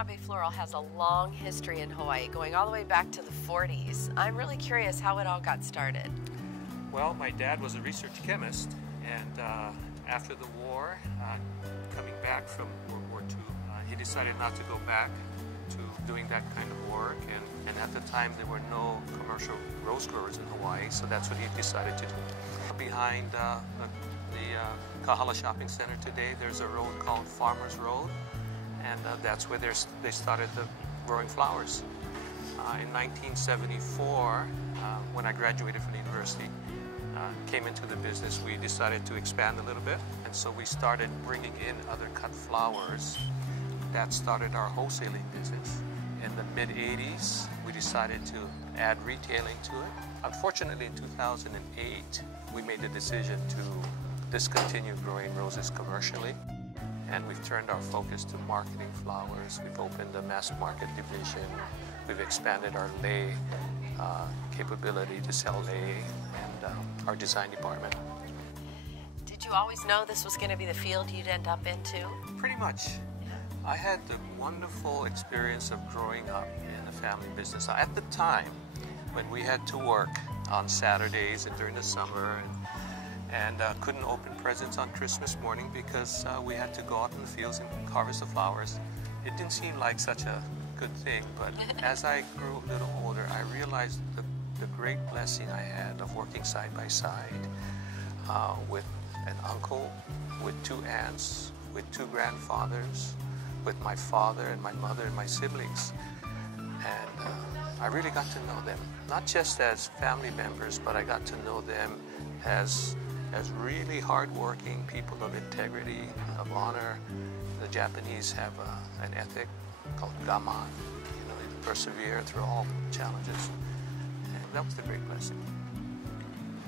Watanabe Floral has a long history in Hawaii, going all the way back to the 40s. I'm really curious how it all got started. Well, my dad was a research chemist, and after the war, coming back from World War II, he decided not to go back to doing that kind of work, and at the time there were no commercial rose growers in Hawaii, so that's what he decided to do. Behind the Kahala Shopping Center today, there's a road called Farmers Road, and that's where they started growing flowers. In 1974, when I graduated from the university, came into the business, we decided to expand a little bit, and so we started bringing in other cut flowers. That started our wholesaling business. In the mid-80s, we decided to add retailing to it. Unfortunately, in 2008, we made the decision to discontinue growing roses commercially, and we've turned our focus to marketing flowers. We've opened a mass market division. We've expanded our lei capability to sell lei, and our design department. Did you always know this was going to be the field you'd end up into? Pretty much. I had the wonderful experience of growing up in a family business. At the time, when we had to work on Saturdays and during the summer, and couldn't open presents on Christmas morning because we had to go out in the fields and harvest the flowers, it didn't seem like such a good thing. But as I grew a little older, I realized the great blessing I had of working side by side with an uncle, with two aunts, with two grandfathers, with my father and my mother and my siblings. And I really got to know them, not just as family members, but I got to know them as really hardworking people of integrity, of honor. The Japanese have an ethic called gaman. You know, they persevere through all challenges. And that was the great blessing.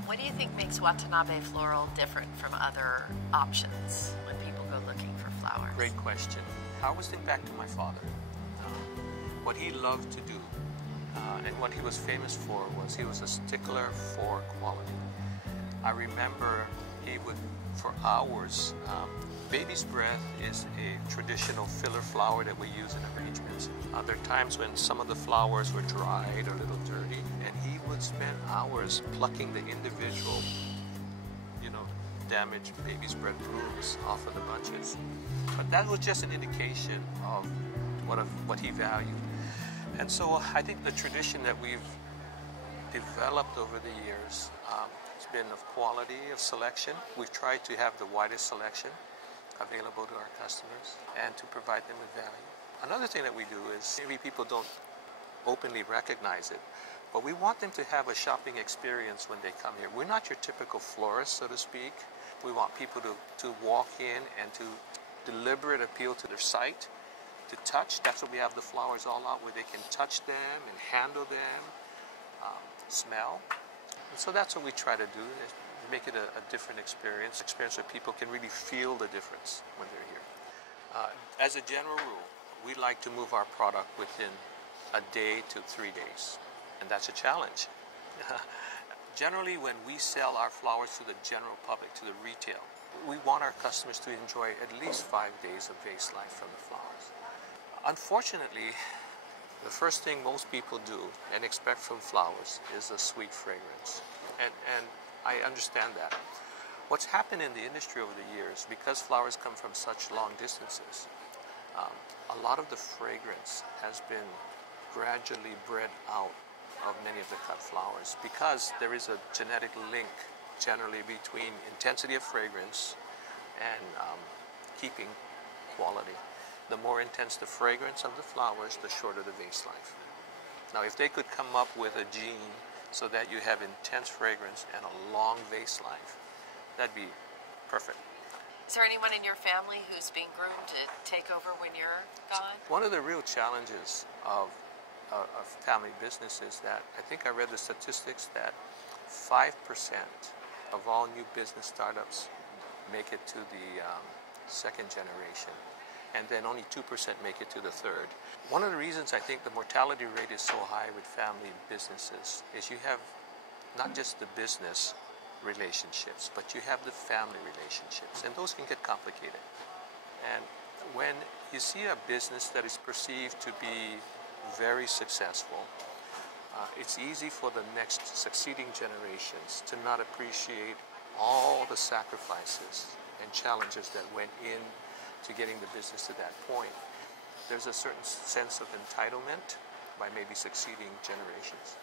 What do you think makes Watanabe Floral different from other options when people go looking for flowers? Great question. I always think back to my father. What he loved to do and what he was famous for was he was a stickler for quality. I remember he would, for hours, baby's breath is a traditional filler flower that we use in arrangements. There are times when some of the flowers were dried or a little dirty, and he would spend hours plucking the individual, damaged baby's breath brooms off of the bunches. But that was just an indication of what he valued. And so I think the tradition that we've developed over the years has been of quality, of selection. We've tried to have the widest selection available to our customers and to provide them with value. Another thing that we do is maybe people don't openly recognize it, but we want them to have a shopping experience when they come here. We're not your typical florist, so to speak. We want people to walk in and to deliberate appeal to their sight, to touch. That's what we have the flowers all out, where they can touch them and handle them, smell. And so that's what we try to do, is make it a different experience where people can really feel the difference when they're here. As a general rule, we like to move our product within a day to 3 days, and that's a challenge. Generally, when we sell our flowers to the general public, to the retail, we want our customers to enjoy at least 5 days of vase life from the flowers. Unfortunately, the first thing most people do and expect from flowers is a sweet fragrance. And I understand that. What's happened in the industry over the years, because flowers come from such long distances, a lot of the fragrance has been gradually bred out of many of the cut flowers, because there is a genetic link generally between intensity of fragrance and keeping quality. The more intense the fragrance of the flowers, the shorter the vase life. Now, if they could come up with a gene so that you have intense fragrance and a long vase life, that'd be perfect. Is there anyone in your family who's being groomed to take over when you're gone? One of the real challenges of family business is that I think I read the statistics that 5% of all new business startups make it to the second generation, and then only 2% make it to the third. One of the reasons I think the mortality rate is so high with family businesses is you have not just the business relationships, but you have the family relationships, and those can get complicated. And when you see a business that is perceived to be very successful, it's easy for the next succeeding generations to not appreciate all the sacrifices and challenges that went in to getting the business to that point. There's a certain sense of entitlement by maybe succeeding generations.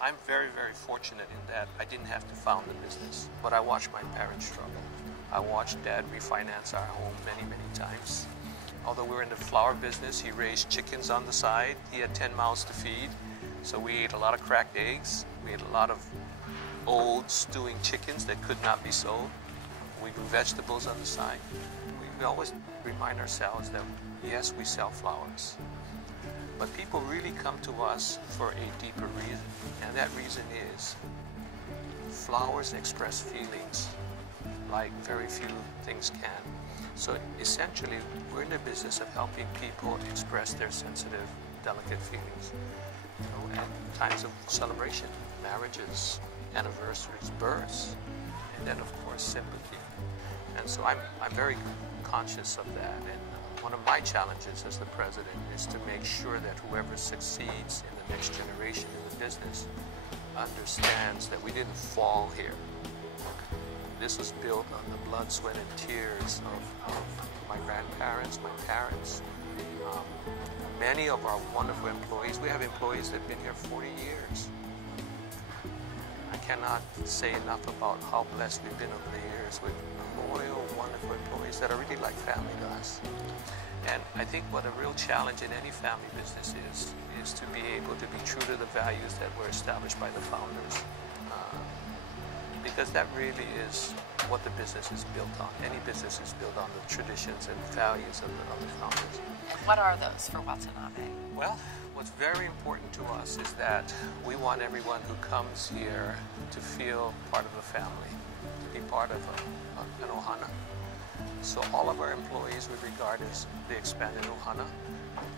I'm very, very fortunate in that I didn't have to found the business, but I watched my parents struggle. I watched Dad refinance our home many, many times. Although we were in the flower business, he raised chickens on the side. He had 10 mouths to feed, so we ate a lot of cracked eggs. We ate a lot of old stewing chickens that could not be sold. We grew vegetables on the side. We always remind ourselves that, yes, we sell flowers, but people really come to us for a deeper reason, and that reason is flowers express feelings like very few things can. So essentially, we're in the business of helping people express their sensitive, delicate feelings. At times of celebration, marriages, anniversaries, births, and then of course sympathy. And so I'm very conscious of that. And one of my challenges as the president is to make sure that whoever succeeds in the next generation in the business understands that we didn't fall here. This was built on the blood, sweat, and tears of my grandparents, my parents. Many of our wonderful employees, we have employees that have been here 40 years. I cannot say enough about how blessed we've been over the years with loyal, wonderful employees that are really like family to us. And I think what a real challenge in any family business is to be able to be true to the values that were established by the founders. Because that really is what the business is built on. Any business is built on the traditions and values of the founders. What are those for Watanabe? Well, what's very important to us is that we want everyone who comes here to feel part of the family, to be part of an ohana. So all of our employees we regard as the expanded ohana.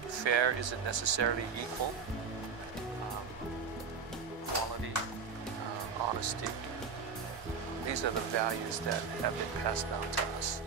Fare isn't necessarily equal. Quality, honesty. These are the values that have been passed down to us.